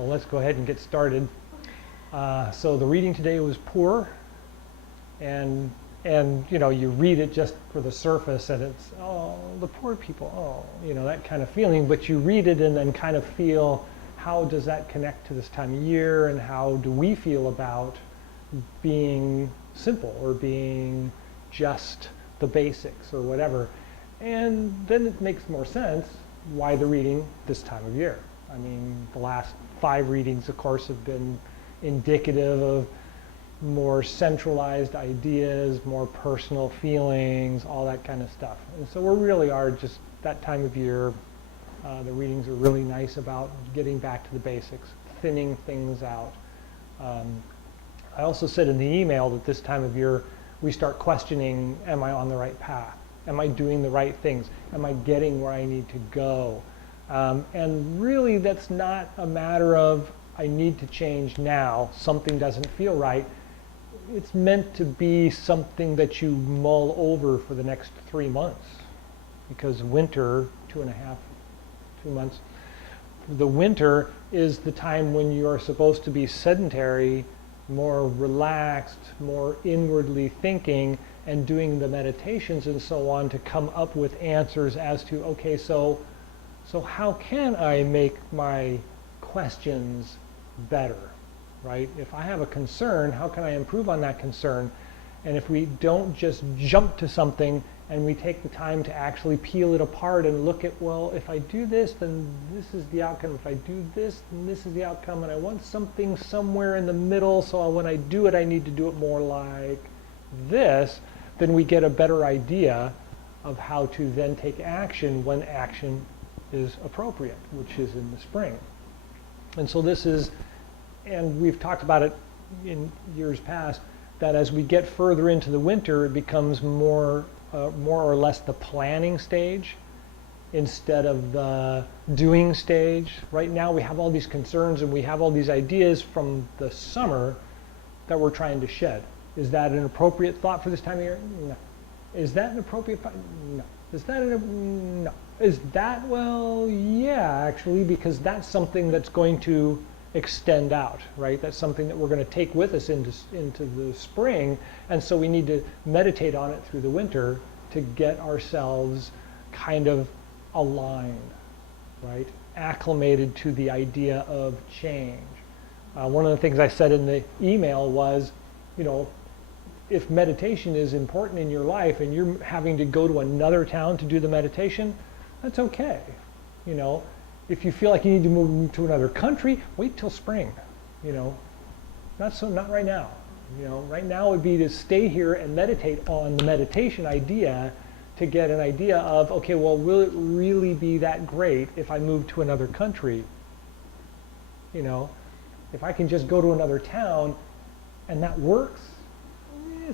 Well, let's go ahead and get started. So the reading today was poor, and you know, you read it just for the surface, and it's, oh, the poor people, oh, you know, that kind of feeling. But you read it and then kind of feel, how does that connect to this time of year, and how do we feel about being simple or being just the basics or whatever? And then it makes more sense why the reading this time of year. I mean, the last 5 readings, of course, have been indicative of more centralized ideas, more personal feelings, all that kind of stuff. And so we really are just that time of year. The readings are really nice about getting back to the basics, thinning things out. I also said in the email that this time of year we start questioning, am I on the right path? Am I doing the right things? Am I getting where I need to go? And really, that's not a matter of, I need to change now, something doesn't feel right. It's meant to be something that you mull over for the next 3 months. Because winter, 2.5, 2 months, the winter is the time when you are supposed to be sedentary, more relaxed, more inwardly thinking, and doing the meditations and so on to come up with answers as to, okay, so how can I make my questions better, right? If I have a concern, how can I improve on that concern? And if we don't just jump to something and we take the time to actually peel it apart and look at, well, if I do this, then this is the outcome. If I do this, then this is the outcome. And I want something somewhere in the middle, so when I do it, I need to do it more like this. Then we get a better idea of how to then take action when action is appropriate, which is in the spring. And so this is, and we've talked about it in years past, that as we get further into the winter, it becomes more or less the planning stage instead of the doing stage. Right now we have all these concerns and we have all these ideas from the summer that we're trying to shed. Is that an appropriate thought for this time of year? No. Is that an appropriate thought? No. Is that no. Is that, well, yeah, actually, because that's something that's going to extend out, right? That's something that we're going to take with us into the spring, and so we need to meditate on it through the winter to get ourselves kind of aligned, right? Acclimated to the idea of change. One of the things I said in the email was, you know, if meditation is important in your life and you're having to go to another town to do the meditation, that's okay. You know, if you feel like you need to move to another country, wait till spring. You know, not right now. You know, right now would be to stay here and meditate on the meditation idea to get an idea of, okay, well, will it really be that great if I move to another country? You know, if I can just go to another town and that works,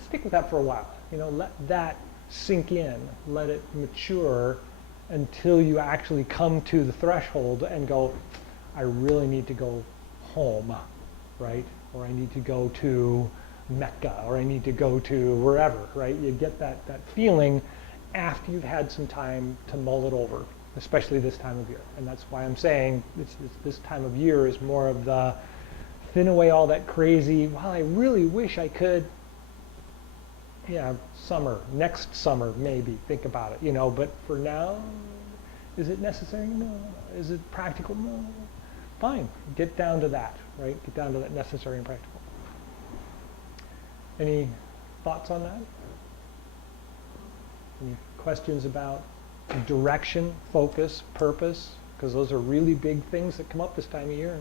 stick with that for a while. You know, let that sink in, let it mature until you actually come to the threshold and go, I really need to go home, right? Or I need to go to Mecca, or I need to go to wherever, right? You get that feeling after you've had some time to mull it over, especially this time of year. And that's why I'm saying this time of year is more of the thin away all that crazy, well, I really wish I could. Yeah, summer, next summer, maybe, think about it, you know, but for now, is it necessary? No. Is it practical? No. Fine, get down to that, right? Get down to that necessary and practical. Any thoughts on that? Any questions about direction, focus, purpose? Because those are really big things that come up this time of year.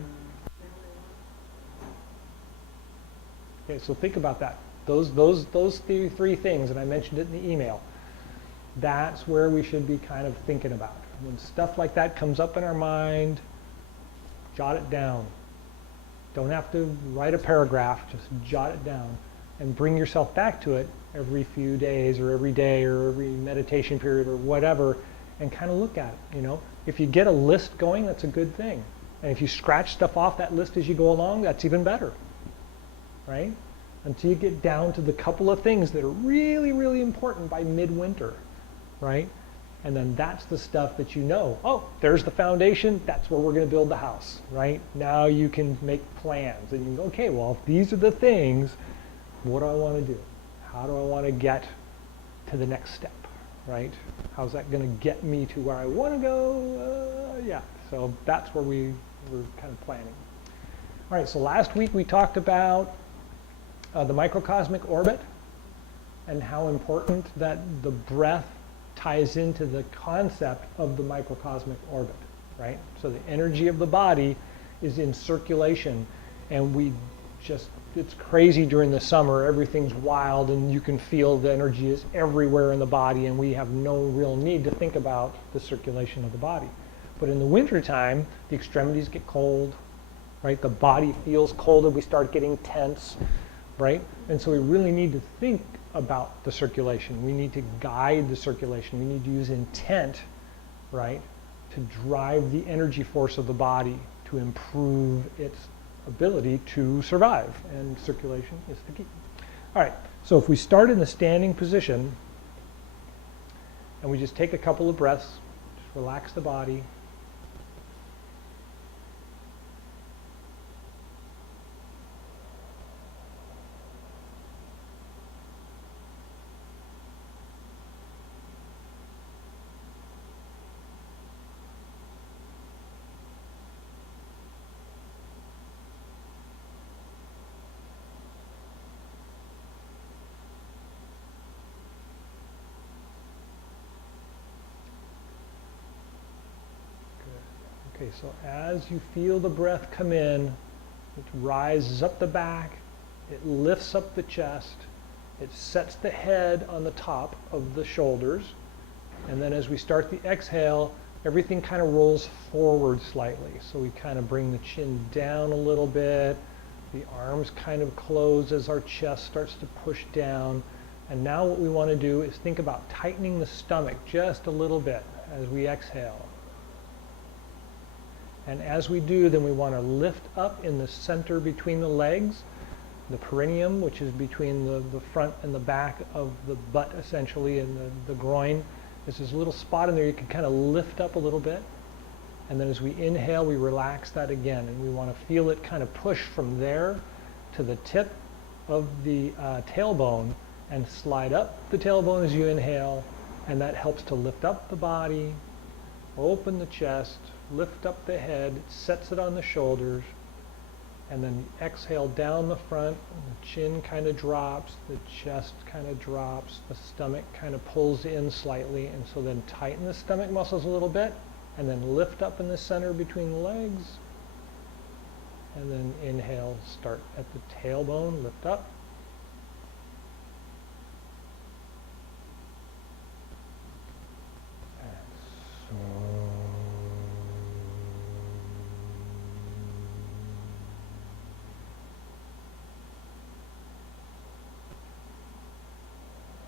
Okay, so think about that. Those 3 things, and I mentioned it in the email, that's where we should be kind of thinking about. When stuff like that comes up in our mind, jot it down. Don't have to write a paragraph, just jot it down and bring yourself back to it every few days or every day or every meditation period or whatever, and kind of look at it, you know. If you get a list going, that's a good thing. And if you scratch stuff off that list as you go along, that's even better, right? Until you get down to the couple of things that are really, really important by midwinter, right? And then that's the stuff that you know, oh, there's the foundation, that's where we're going to build the house, right? Now you can make plans and you go, okay, well, if these are the things, what do I want to do? How do I want to get to the next step, right? How's that going to get me to where I want to go? Yeah, so that's where we're kind of planning. All right, so last week we talked about the microcosmic orbit and how important that the breath ties into the concept of the microcosmic orbit, right? So the energy of the body is in circulation, and it's crazy during the summer, everything's wild and you can feel the energy is everywhere in the body, and we have no real need to think about the circulation of the body. But in the wintertime, the extremities get cold, right? The body feels colder, we start getting tense, right? And so we really need to think about the circulation. We need to guide the circulation. We need to use intent, right, to drive the energy force of the body to improve its ability to survive. And circulation is the key. All right, so if we start in the standing position and we just take a couple of breaths, just relax the body. Okay, so as you feel the breath come in, it rises up the back, it lifts up the chest, it sets the head on the top of the shoulders, and then as we start the exhale, everything kind of rolls forward slightly. So we kind of bring the chin down a little bit, the arms kind of close as our chest starts to push down, and now what we want to do is think about tightening the stomach just a little bit as we exhale. And as we do, then we want to lift up in the center between the legs, the perineum, which is between the front and the back of the butt, essentially, and the groin. There's this little spot in there you can kind of lift up a little bit. And then as we inhale, we relax that again. And we want to feel it kind of push from there to the tip of the tailbone and slide up the tailbone as you inhale. And that helps to lift up the body, open the chest, lift up the head, it sets it on the shoulders, and then exhale down the front, the chin kind of drops, the chest kind of drops, the stomach kind of pulls in slightly, and so then tighten the stomach muscles a little bit, and then lift up in the center between the legs, and then inhale, start at the tailbone, lift up.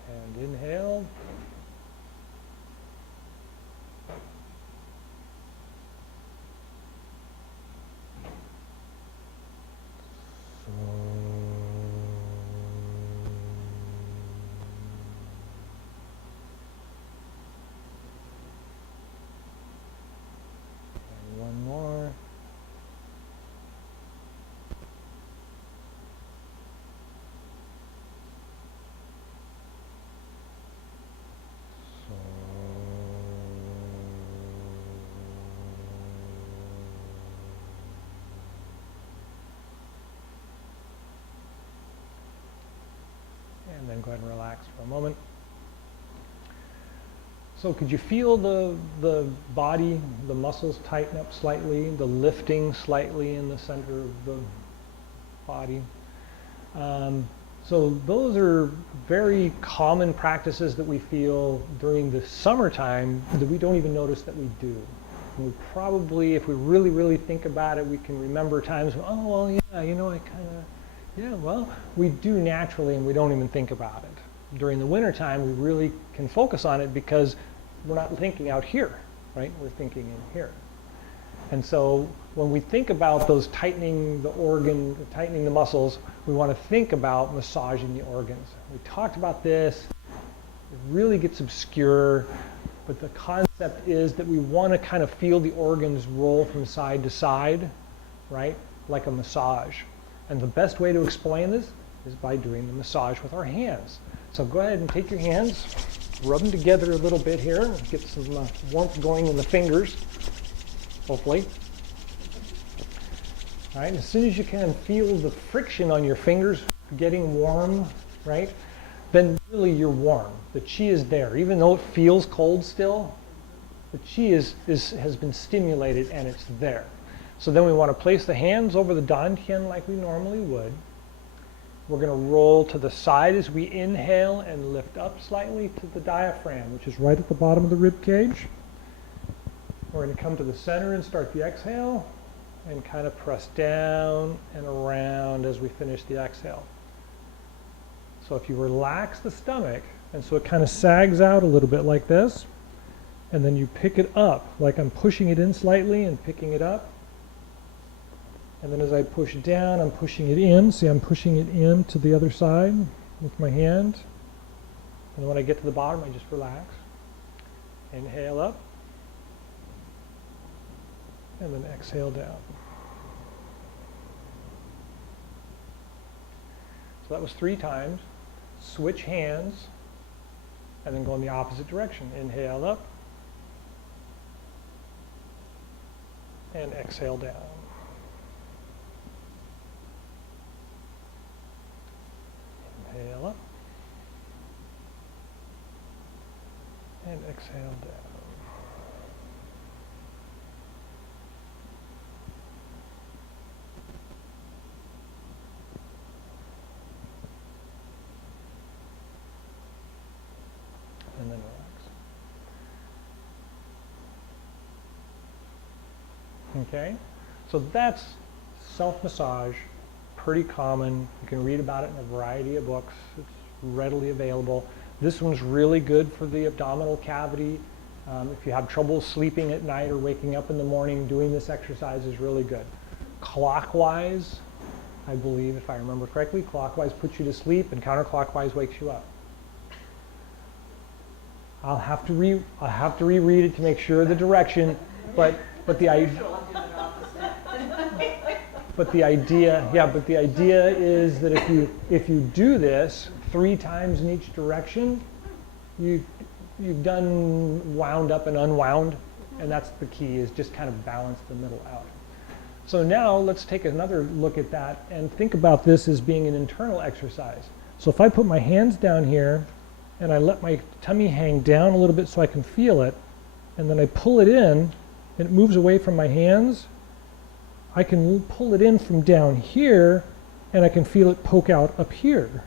And inhale. And one more. And then go ahead and relax for a moment. So could you feel the body, the muscles tighten up slightly, the lifting slightly in the center of the body? So those are very common practices that we feel during the summertime that we don't even notice that we do. And we probably, if we really, really think about it, we can remember times, oh, well, yeah, you know, I kind of, yeah, well, we do naturally and we don't even think about it. During the wintertime, we really can focus on it because we're not thinking out here, right? We're thinking in here. And so when we think about those tightening the organ, tightening the muscles, we want to think about massaging the organs. We talked about this. It really gets obscure. But the concept is that we want to kind of feel the organs roll from side to side, right? Like a massage. And the best way to explain this is by doing the massage with our hands. So go ahead and take your hands, rub them together a little bit here, get some warmth going in the fingers, hopefully. All right, as soon as you can feel the friction on your fingers getting warm, right, then really you're warm. The chi is there. Even though it feels cold still, the chi has been stimulated and it's there. So then we want to place the hands over the dantian like we normally would. We're going to roll to the side as we inhale and lift up slightly to the diaphragm, which is right at the bottom of the rib cage. We're going to come to the center and start the exhale and kind of press down and around as we finish the exhale. So if you relax the stomach, and so it kind of sags out a little bit like this, and then you pick it up, like I'm pushing it in slightly and picking it up. And then as I push down, I'm pushing it in. See, I'm pushing it in to the other side with my hand. And when I get to the bottom, I just relax. Inhale up. And then exhale down. So that was 3 times. Switch hands. And then go in the opposite direction. Inhale up. And exhale down. Inhale up. And exhale down. And then relax. Okay? So that's self-massage. Pretty common. You can read about it in a variety of books. It's readily available. This one's really good for the abdominal cavity. If you have trouble sleeping at night or waking up in the morning, doing this exercise is really good. Clockwise, I believe, if I remember correctly, clockwise puts you to sleep and counterclockwise wakes you up. I'll have to reread it to make sure of the direction, but the idea is that if you do this 3 times in each direction, you've done wound up and unwound, and that's the key, is just kind of balance the middle out. So now let's take another look at that and think about this as being an internal exercise. So if I put my hands down here and I let my tummy hang down a little bit so I can feel it, and then I pull it in and it moves away from my hands, I can pull it in from down here and I can feel it poke out up here.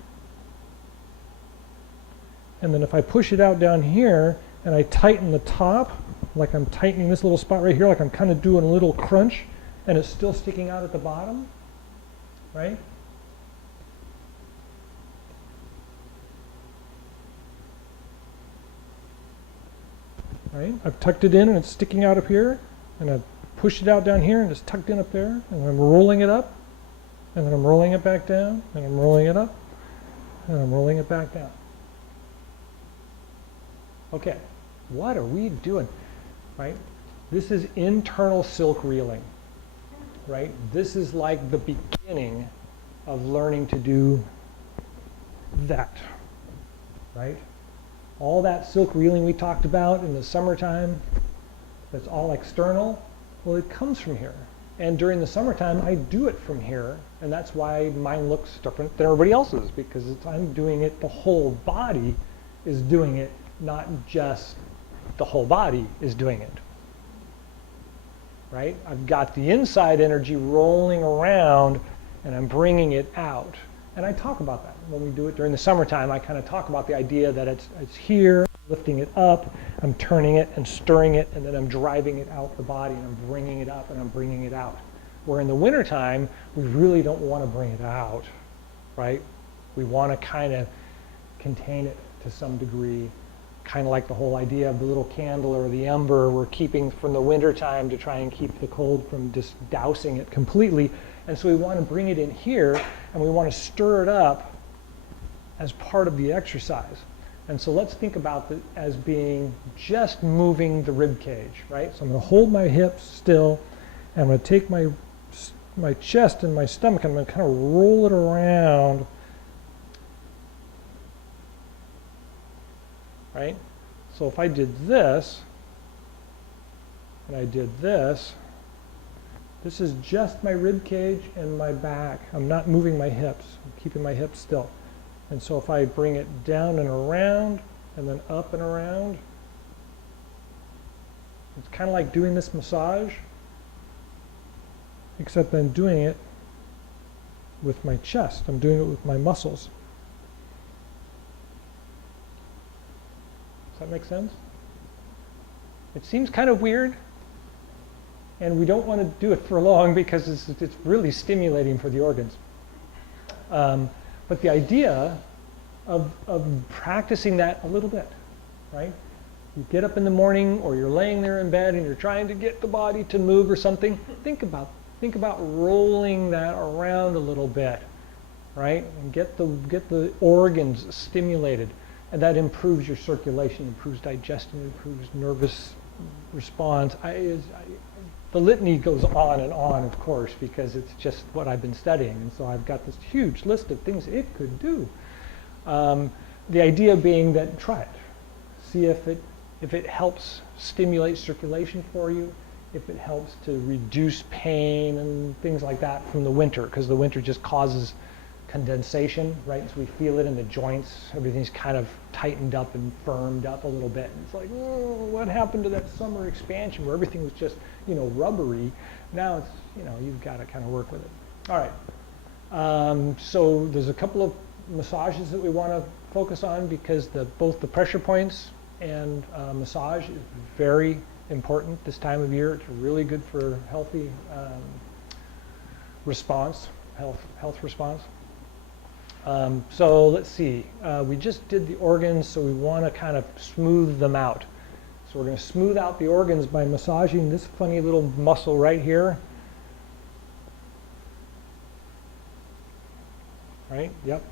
And then if I push it out down here and I tighten the top, like I'm tightening this little spot right here, like I'm kind of doing a little crunch, and it's still sticking out at the bottom, right? Right? I've tucked it in and it's sticking out up here, and I've pushed it out down here and it's tucked in up there, and I'm rolling it up, and then I'm rolling it back down, and I'm rolling it up, and I'm rolling it back down. Okay, what are we doing, right? This is internal silk reeling, right? This is like the beginning of learning to do that, right? All that silk reeling we talked about in the summertime, that's all external, well, it comes from here. And during the summertime, I do it from here, and that's why mine looks different than everybody else's, because I'm doing it, the whole body is doing it, not just the whole body is doing it, right? I've got the inside energy rolling around, and I'm bringing it out. And I talk about that when we do it during the summertime. I kind of talk about the idea that it's here, lifting it up, I'm turning it and stirring it, and then I'm driving it out the body, and I'm bringing it up and I'm bringing it out. Where in the wintertime, we really don't want to bring it out, right? We want to kind of contain it to some degree, kind of like the whole idea of the little candle or the ember we're keeping from the wintertime to try and keep the cold from just dousing it completely. And so we want to bring it in here, and we want to stir it up as part of the exercise. And so let's think about it as being just moving the rib cage, right? So I'm going to hold my hips still, and I'm going to take my chest and my stomach, and I'm going to kind of roll it around, right? So if I did this, and I did this, this is just my rib cage and my back. I'm not moving my hips. I'm keeping my hips still. And so if I bring it down and around, and then up and around, it's kind of like doing this massage, except I'm doing it with my chest. I'm doing it with my muscles. Does that make sense? It seems kind of weird, and we don't want to do it for long because it's really stimulating for the organs. But the idea of practicing that a little bit, right? You get up in the morning, or you're laying there in bed and you're trying to get the body to move or something. Think about rolling that around a little bit, right? And get the organs stimulated, and that improves your circulation, improves digestion, improves nervous response. The litany goes on and on, of course, because it's just what I've been studying, and so I've got this huge list of things it could do. The idea being that try it, see if it helps stimulate circulation for you, if it helps to reduce pain and things like that from the winter, because the winter just causes condensation, right? So we feel it in the joints. Everything's kind of tightened up and firmed up a little bit. And it's like, oh, what happened to that summer expansion where everything was just, rubbery? Now it's, you've got to kind of work with it. All right. So there's a couple of massages that we want to focus on, because both the pressure points and massage is very important this time of year. It's really good for healthy response, health response. So let's see, we just did the organs, so we want to kind of smooth them out. So we're going to smooth out the organs by massaging this funny little muscle right here. Right? Yep.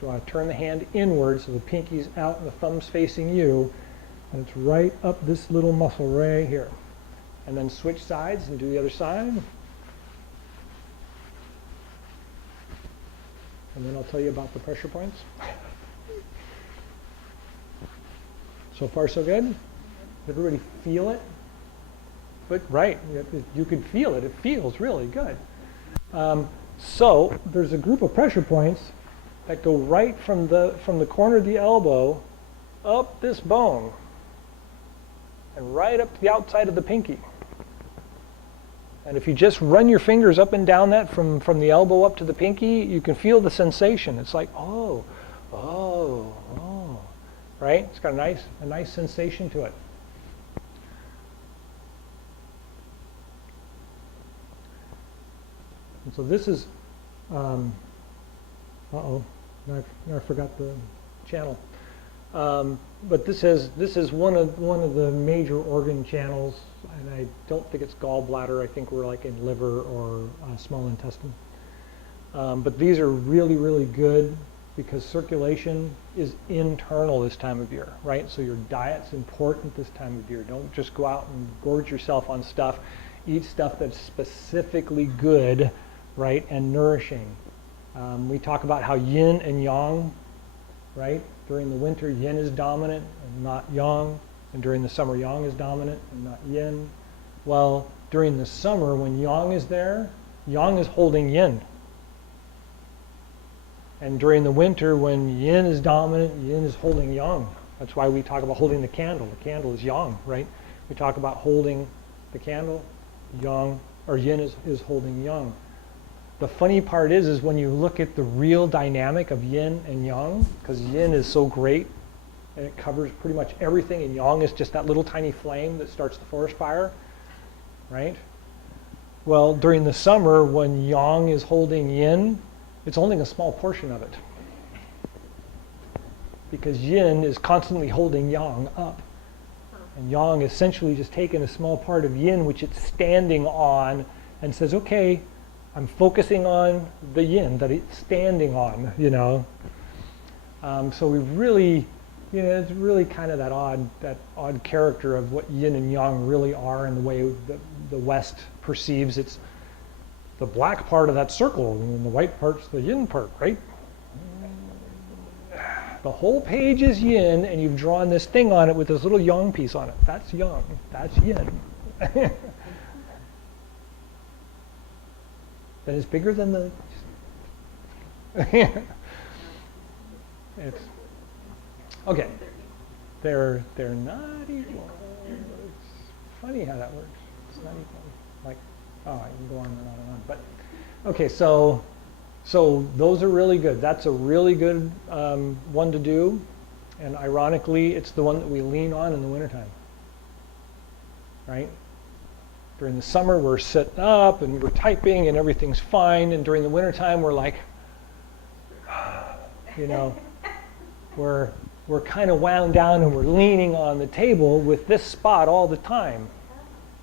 So I turn the hand inward, so the pinky's out and the thumb's facing you, and it's right up this little muscle right here. And then switch sides and do the other side. And then I'll tell you about the pressure points. So far, so good? Everybody feel it? But right, you can feel it. It feels really good. So there's a group of pressure points that go right from the corner of the elbow up this bone and right up to the outside of the pinky. And if you just run your fingers up and down that from the elbow up to the pinky, you can feel the sensation. It's like, oh, right? It's got a nice sensation to it. And so this is, now I forgot the channel. But this is one of the major organ channels, and I don't think it's gallbladder. I think we're like in liver or small intestine. But these are really, really good because circulation is internal this time of year, right? So your diet's important this time of year. Don't just go out and gorge yourself on stuff. Eat stuff that's specifically good, right, and nourishing. We talk about how yin and yang, right? During the winter, yin is dominant and not yang. And during the summer, yang is dominant and not yin. Well, during the summer, when yang is there, yang is holding yin. And during the winter, when yin is dominant, yin is holding yang. That's why we talk about holding the candle. The candle is yang, right? We talk about holding the candle, yang, or yin is holding yang. The funny part is when you look at the real dynamic of yin and yang, because yin is so great and it covers pretty much everything, and yang is just that little tiny flame that starts the forest fire, right? Well, during the summer, when yang is holding yin, it's holding a small portion of it, because yin is constantly holding yang up, and yang essentially just taking a small part of yin, which it's standing on, and says, okay, I'm focusing on the yin that it's standing on, So we really you know, it's really kind of that odd character of what yin and yang really are and the way the West perceives. It's the black part of that circle and the white part's the yin part, right? The whole page is yin, and you've drawn this thing on it with this little yang piece on it. That's yang. That's yin. That is bigger than the... It's okay. They're not equal. It's funny how that works. It's not equal. Like, oh, I can go on and on and on. But okay, so those are really good. That's a really good one to do. And ironically, it's the one that we lean on in the wintertime. Right? During the summer, we're sitting up and we're typing and everything's fine. And during the wintertime, we're like, you know, we're kind of wound down and we're leaning on the table with this spot all the time.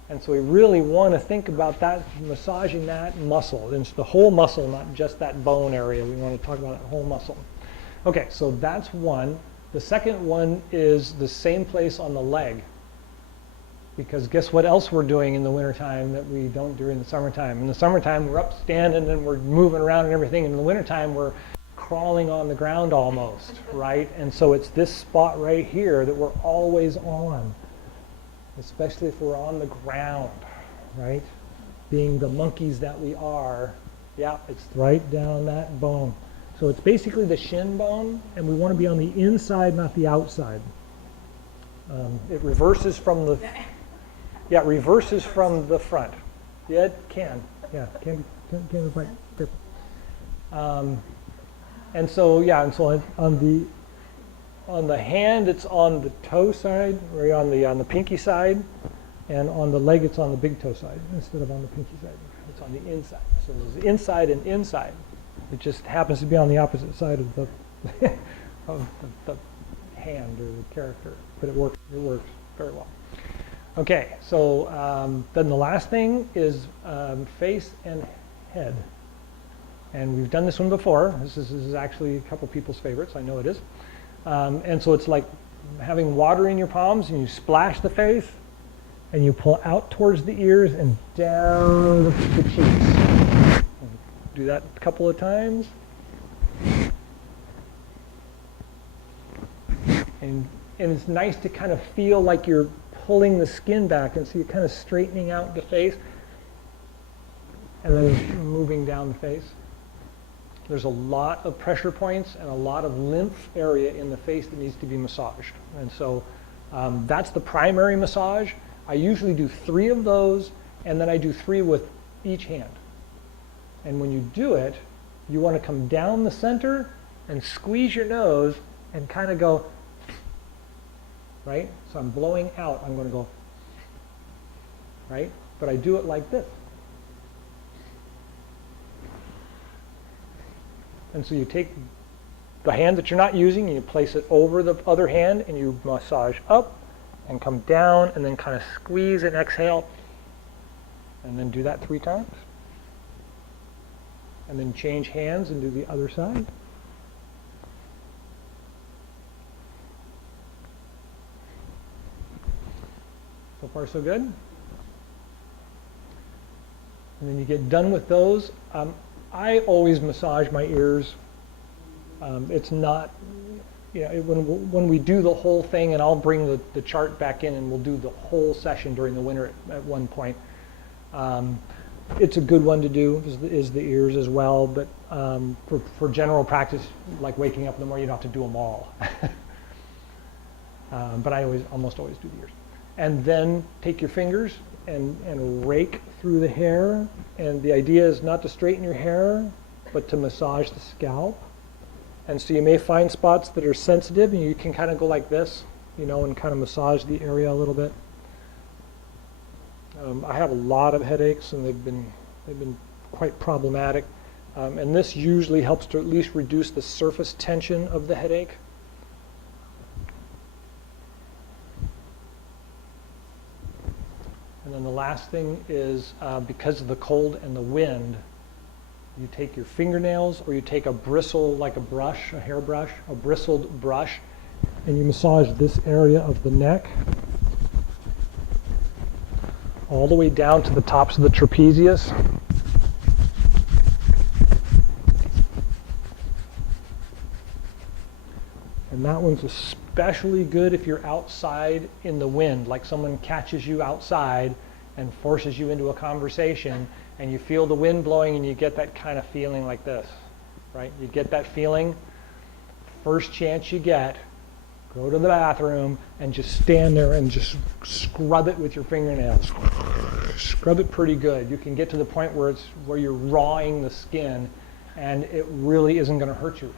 And so we really want to think about that, massaging that muscle. And it's the whole muscle, not just that bone area. We want to talk about that whole muscle. Okay, so that's one. The second one is the same place on the leg. Because guess what else we're doing in the wintertime that we don't during the summertime? In the summertime, we're up standing and we're moving around and everything. In the wintertime, we're crawling on the ground almost, right? And so it's this spot right here that we're always on. Especially if we're on the ground, right? Being the monkeys that we are, yeah, it's right down that bone. So it's basically the shin bone, and we want to be on the inside, not the outside. It reverses from the, yeah, it reverses from the front. Yeah, it can. Yeah, can be quite careful. And so, yeah, and so on the hand, it's on the toe side, or on the pinky side, and on the leg, it's on the big toe side instead of on the pinky side. It's on the inside. So there's inside and inside. It just happens to be on the opposite side of the of the hand or the character, but it works very well. Okay, so then the last thing is face and head. And we've done this one before. This is actually a couple people's favorites. I know it is. And so it's like having water in your palms, and you splash the face, and you pull out towards the ears and down the cheeks. Do that a couple of times. And it's nice to kind of feel like you're pulling the skin back, and so you're kind of straightening out the face, and then moving down the face. There's a lot of pressure points and a lot of lymph area in the face that needs to be massaged. And so that's the primary massage. I usually do 3 of those, and then I do 3 with each hand. And when you do it, you want to come down the center and squeeze your nose and kind of go, right? So I'm blowing out. I'm going to go, right? But I do it like this. And so you take the hand that you're not using and you place it over the other hand and you massage up and come down and then kind of squeeze and exhale. And then do that 3 times. And then change hands and do the other side. So far so good? And then you get done with those. I always massage my ears. It's not, you know, when we do the whole thing, and I'll bring the chart back in and we'll do the whole session during the winter at one point. It's a good one to do, is the ears as well, but for general practice, like waking up in the morning, you don't have to do them all. But I almost always do the ears. And then take your fingers and rake through the hair. And the idea is not to straighten your hair, but to massage the scalp. And so you may find spots that are sensitive, and you can kind of go like this, you know, and kind of massage the area a little bit. I have a lot of headaches, and they've been quite problematic. And this usually helps to at least reduce the surface tension of the headache. And then the last thing is, because of the cold and the wind, you take your fingernails, or you take a bristle, like a brush, a hairbrush, a bristled brush, and you massage this area of the neck all the way down to the tops of the trapezius. And that one's especially good if you're outside in the wind, like someone catches you outside and forces you into a conversation, and you feel the wind blowing and you get that kind of feeling like this, right? You get that feeling. First chance you get, go to the bathroom and just stand there and just scrub it with your fingernails. Scrub it pretty good. You can get to the point where you're rawing the skin and it really isn't going to hurt you.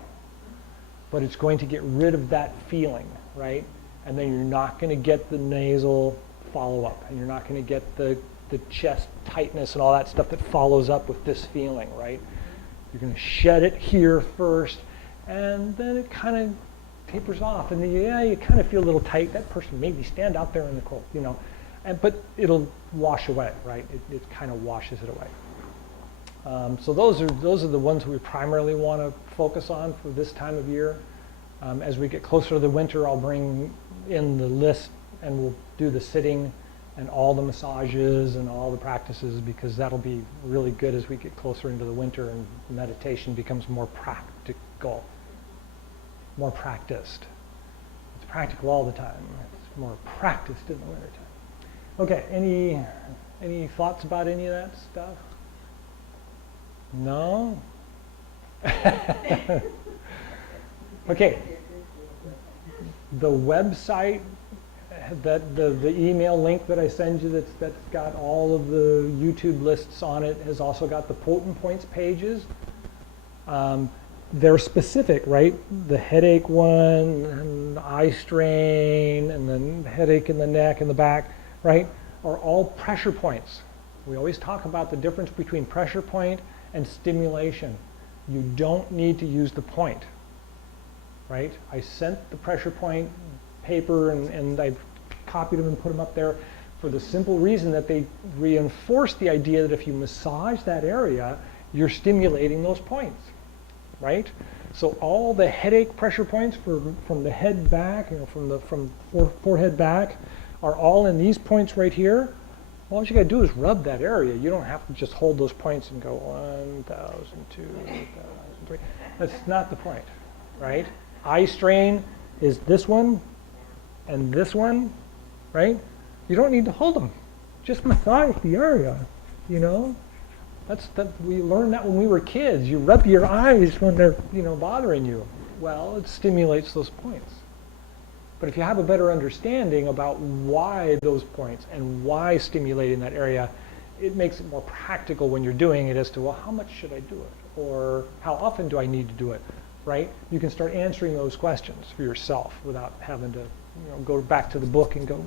But it's going to get rid of that feeling, right? And then you're not going to get the nasal follow-up, and you're not going to get the chest tightness and all that stuff that follows up with this feeling, right? You're going to shed it here first, and then it kind of tapers off, and then, you kind of feel a little tight. That person maybe stand out there in the cold, but it'll wash away, right? It kind of washes it away. So those are the ones we primarily want to focus on for this time of year. As we get closer to the winter, I'll bring in the list and we'll do the sitting and all the massages and all the practices, because that'll be really good as we get closer into the winter and meditation becomes more practical, more practiced. It's practical all the time. It's more practiced in the winter time. Okay, any thoughts about any of that stuff? No? Okay. The website, that the email link that I send you that's got all of the YouTube lists on it has also got the potent points pages. They're specific, right? The headache one, and the eye strain, and then headache in the neck and the back, right, are all pressure points. We always talk about the difference between pressure point and stimulation. You don't need to use the point, right? I sent the pressure point paper and I copied them and put them up there for the simple reason that they reinforce the idea that if you massage that area, you're stimulating those points, right? So all the headache pressure points from the head back, from forehead back, are all in these points right here. All you got to do is rub that area. You don't have to just hold those points and go 1,000, 2,000, 3. That's not the point, right? Eye strain is this one and this one, right? You don't need to hold them. Just massage the area, we learned that when we were kids. You rub your eyes when they're, bothering you. Well, it stimulates those points. But if you have a better understanding about why those points and why stimulating that area, it makes it more practical when you're doing it as to, well, how much should I do it? Or how often do I need to do it, right? You can start answering those questions for yourself without having to go back to the book and go,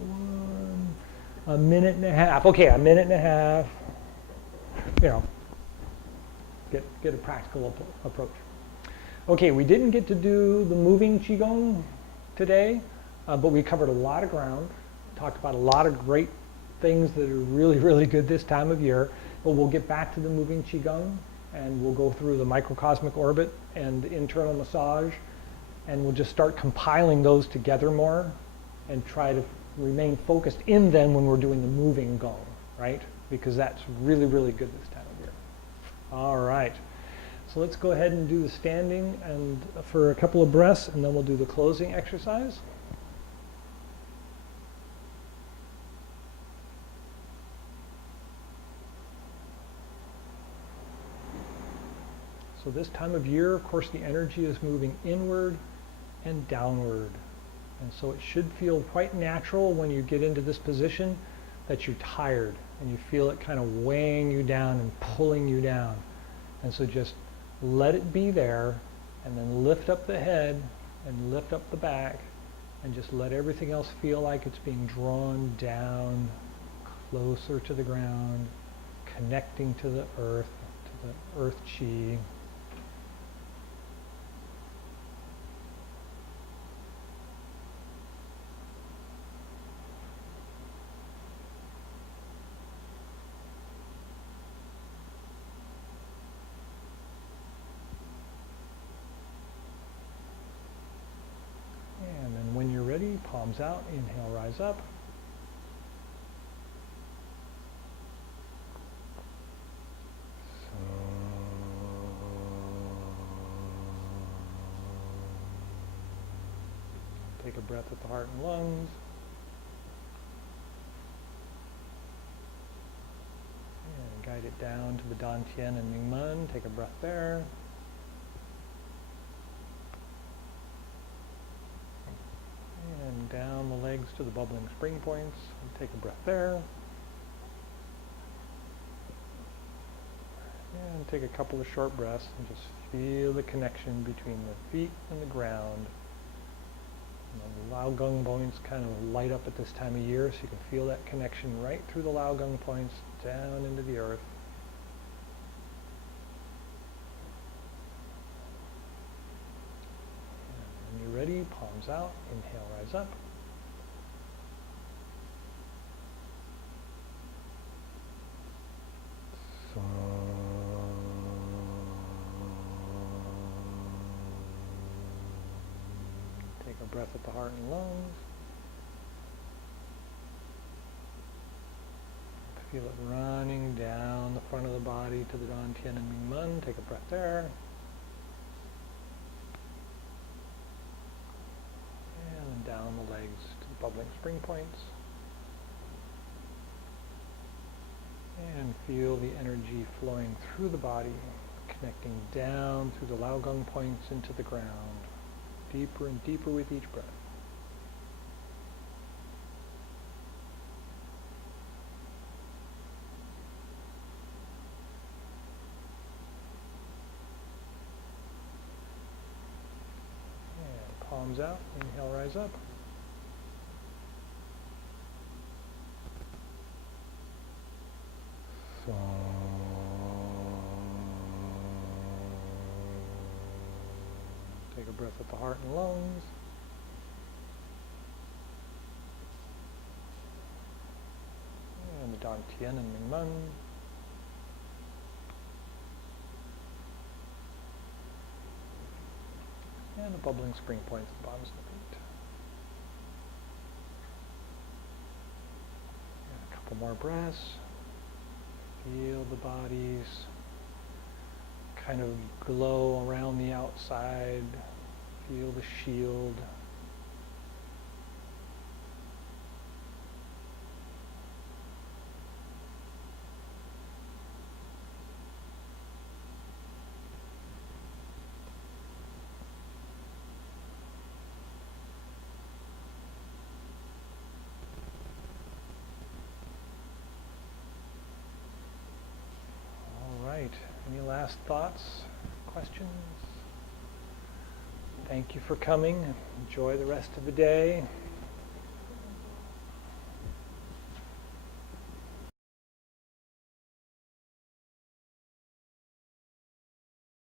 a minute and a half. Okay, a minute and a half. Get a practical approach. Okay, we didn't get to do the moving Chi Gung today. But we covered a lot of ground, talked about a lot of great things that are really, really good this time of year. But we'll get back to the moving Chi Gung, and we'll go through the microcosmic orbit and the internal massage, and we'll just start compiling those together more and try to remain focused in them when we're doing the moving Gong, right? Because that's really, really good this time of year. All right. So let's go ahead and do the standing and for a couple of breaths, and then we'll do the closing exercise. So this time of year, of course, the energy is moving inward and downward. And so it should feel quite natural when you get into this position that you're tired and you feel it kind of weighing you down and pulling you down. And so just let it be there, and then lift up the head and lift up the back, and just let everything else feel like it's being drawn down closer to the ground, connecting to the earth chi. palms out, inhale, rise up. Take a breath at the heart and lungs. And guide it down to the Dantian and Mingmen. Take a breath there. And down the legs to the bubbling spring points. And take a breath there. And take a couple of short breaths and just feel the connection between the feet and the ground. The Lao Gung points kind of light up at this time of year, so you can feel that connection right through the Lao Gung points down into the earth. And when you're ready, palms out, inhale, rise up. Take a breath at the heart and lungs. Feel it running down the front of the body to the Dantian and Mingmen. Take a breath there. And then down the legs to the bubbling spring points. And feel the energy flowing through the body, connecting down through the Lao Gung points into the ground. Deeper and deeper with each breath. And palms out, inhale, rise up. Take a breath at the heart and lungs. And the Dantian and Mingmen. And the bubbling spring points at the bottoms of the feet. And a couple more breaths. Feel the bodies kind of glow around the outside. Feel the shield. All right. Any last thoughts, questions? Thank you for coming. Enjoy the rest of the day.